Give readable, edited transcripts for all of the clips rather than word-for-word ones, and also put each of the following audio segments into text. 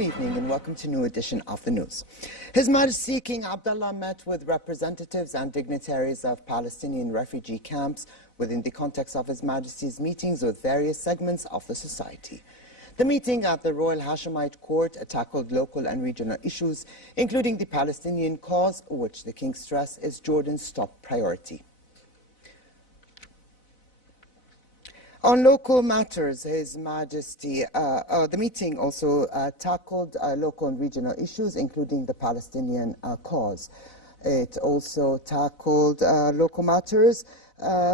Good evening and welcome to a new edition of the news. His Majesty King Abdullah met with representatives and dignitaries of Palestinian refugee camps within the context of His Majesty's meetings with various segments of the society. The meeting at the Royal Hashemite Court tackled local and regional issues, including the Palestinian cause, which the King stressed is Jordan's top priority. On local matters, His Majesty, the meeting also tackled local and regional issues, including the Palestinian cause. It also tackled local matters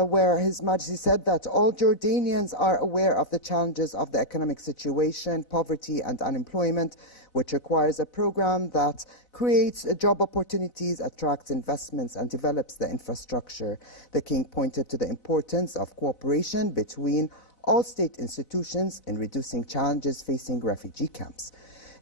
where His Majesty said that all Jordanians are aware of the challenges of the economic situation, poverty and unemployment, which requires a program that creates job opportunities, attracts investments and develops the infrastructure. The King pointed to the importance of cooperation between all state institutions in reducing challenges facing refugee camps.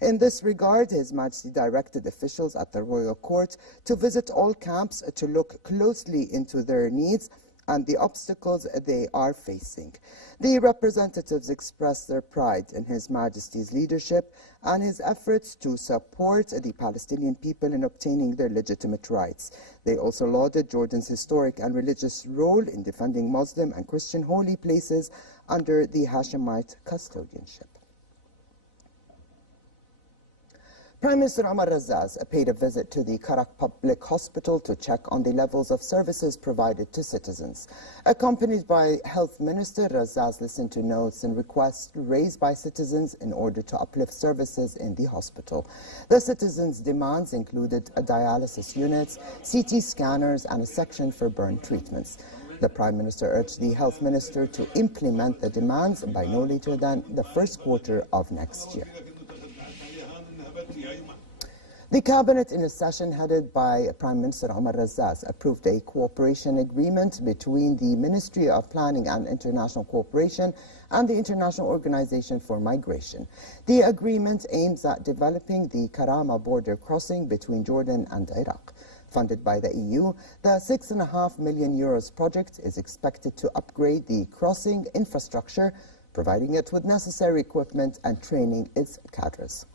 In this regard, His Majesty directed officials at the Royal Court to visit all camps to look closely into their needs and the obstacles they are facing. The representatives expressed their pride in His Majesty's leadership and his efforts to support the Palestinian people in obtaining their legitimate rights. They also lauded Jordan's historic and religious role in defending Muslim and Christian holy places under the Hashemite custodianship. Prime Minister Omar Razaz paid a visit to the Karak Public Hospital to check on the levels of services provided to citizens. Accompanied by Health Minister, Razaz listened to notes and requests raised by citizens in order to uplift services in the hospital. The citizens' demands included dialysis units, CT scanners and a section for burn treatments. The Prime Minister urged the Health Minister to implement the demands by no later than the first quarter of next year. The Cabinet, in a session headed by Prime Minister Omar Razaz, approved a cooperation agreement between the Ministry of Planning and International Cooperation and the International Organization for Migration. The agreement aims at developing the Karama border crossing between Jordan and Iraq. Funded by the EU, the €6.5 million project is expected to upgrade the crossing infrastructure, providing it with necessary equipment and training its cadres.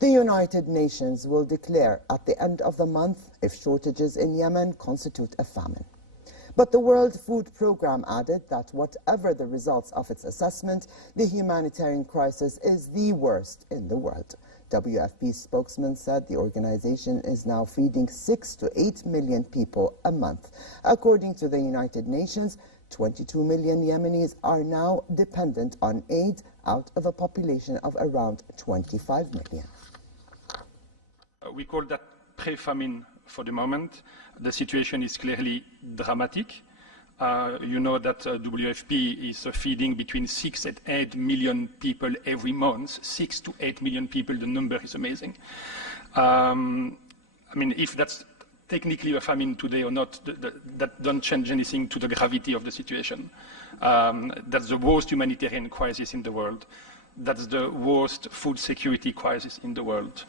The United Nations will declare at the end of the month if shortages in Yemen constitute a famine. But the World Food Programme added that whatever the results of its assessment, the humanitarian crisis is the worst in the world. WFP spokesman said the organization is now feeding 6 to 8 million people a month. According to the United Nations, 22 million Yemenis are now dependent on aid out of a population of around 25 million. We call that pre-famine for the moment. The situation is clearly dramatic. You know that WFP is feeding between 6 and 8 million people every month. 6 to 8 million people, the number is amazing. I mean, if that's technically a famine today or not, that doesn't change anything to the gravity of the situation. That's the worst humanitarian crisis in the world. That's the worst food security crisis in the world.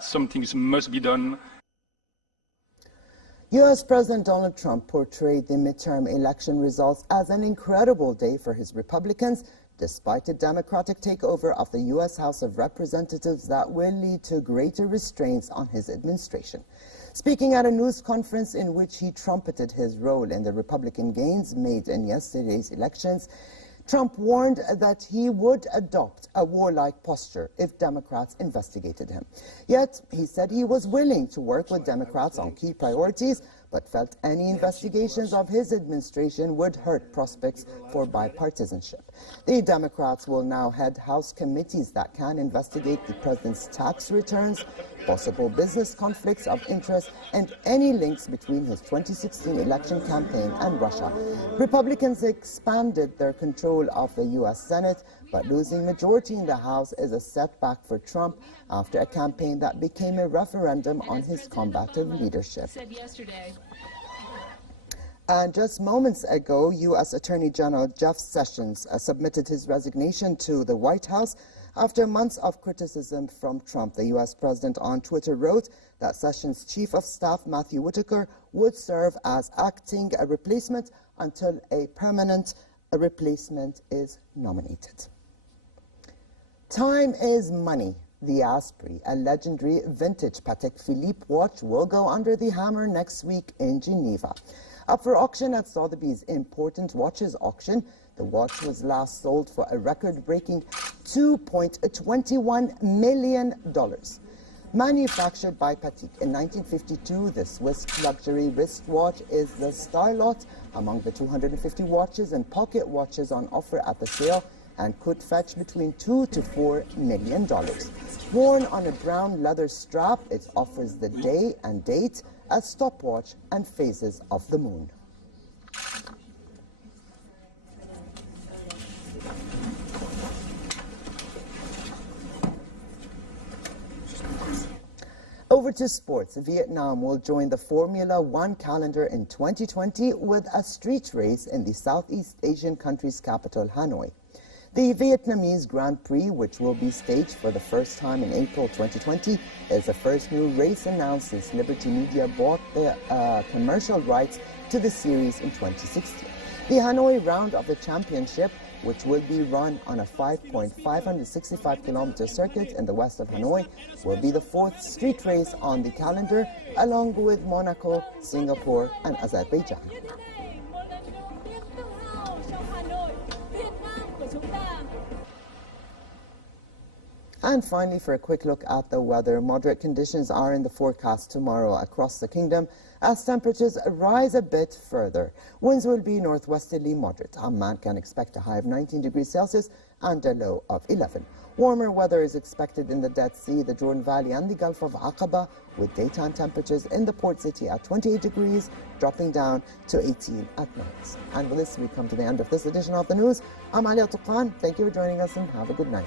Some things must be done. U.S. President Donald Trump portrayed the midterm election results as an incredible day for his Republicans, despite a Democratic takeover of the U.S. House of Representatives that will lead to greater restraints on his administration. Speaking at a news conference in which he trumpeted his role in the Republican gains made in yesterday's elections, Trump warned that he would adopt a warlike posture if Democrats investigated him. Yet, he said he was willing to work with Democrats on key priorities, but felt any investigations of his administration would hurt prospects for bipartisanship. The Democrats will now head House committees that can investigate the president's tax returns, possible business conflicts of interest, and any links between his 2016 election campaign and Russia. Republicans expanded their control of the U.S. Senate, but losing majority in the House is a setback for Trump after a campaign that became a referendum on his combative leadership. And just moments ago, U.S. Attorney General Jeff Sessions submitted his resignation to the White House after months of criticism from Trump. The U.S. president on Twitter wrote that Sessions' Chief of Staff Matthew Whitaker would serve as acting replacement until a permanent replacement is nominated. Time is money. The Asprey, a legendary vintage Patek Philippe watch, will go under the hammer next week in Geneva. Up for auction at Sotheby's Important Watches Auction, the watch was last sold for a record-breaking $2.21 million. Manufactured by Patek in 1952, the Swiss luxury wristwatch is the star lot among the 250 watches and pocket watches on offer at the sale, and could fetch between $2 to $4 million. Worn on a brown leather strap, it offers the day and date, a stopwatch, and phases of the moon. Over to sports. Vietnam will join the Formula One calendar in 2020 with a street race in the Southeast Asian country's capital, Hanoi. The Vietnamese Grand Prix, which will be staged for the first time in April 2020, is the first new race announced since Liberty Media bought the commercial rights to the series in 2016. The Hanoi round of the championship, which will be run on a 5.565-kilometer circuit in the west of Hanoi, will be the fourth street race on the calendar, along with Monaco, Singapore, and Azerbaijan. And finally, for a quick look at the weather, moderate conditions are in the forecast tomorrow across the kingdom as temperatures rise a bit further. Winds will be northwesterly moderate. Amman can expect a high of 19 degrees Celsius and a low of 11. Warmer weather is expected in the Dead Sea, the Jordan Valley, and the Gulf of Aqaba, with daytime temperatures in the port city at 28 degrees, dropping down to 18 at night. And with this, we come to the end of this edition of the news. I'm Ali Al-Tuqan. Thank you for joining us and have a good night.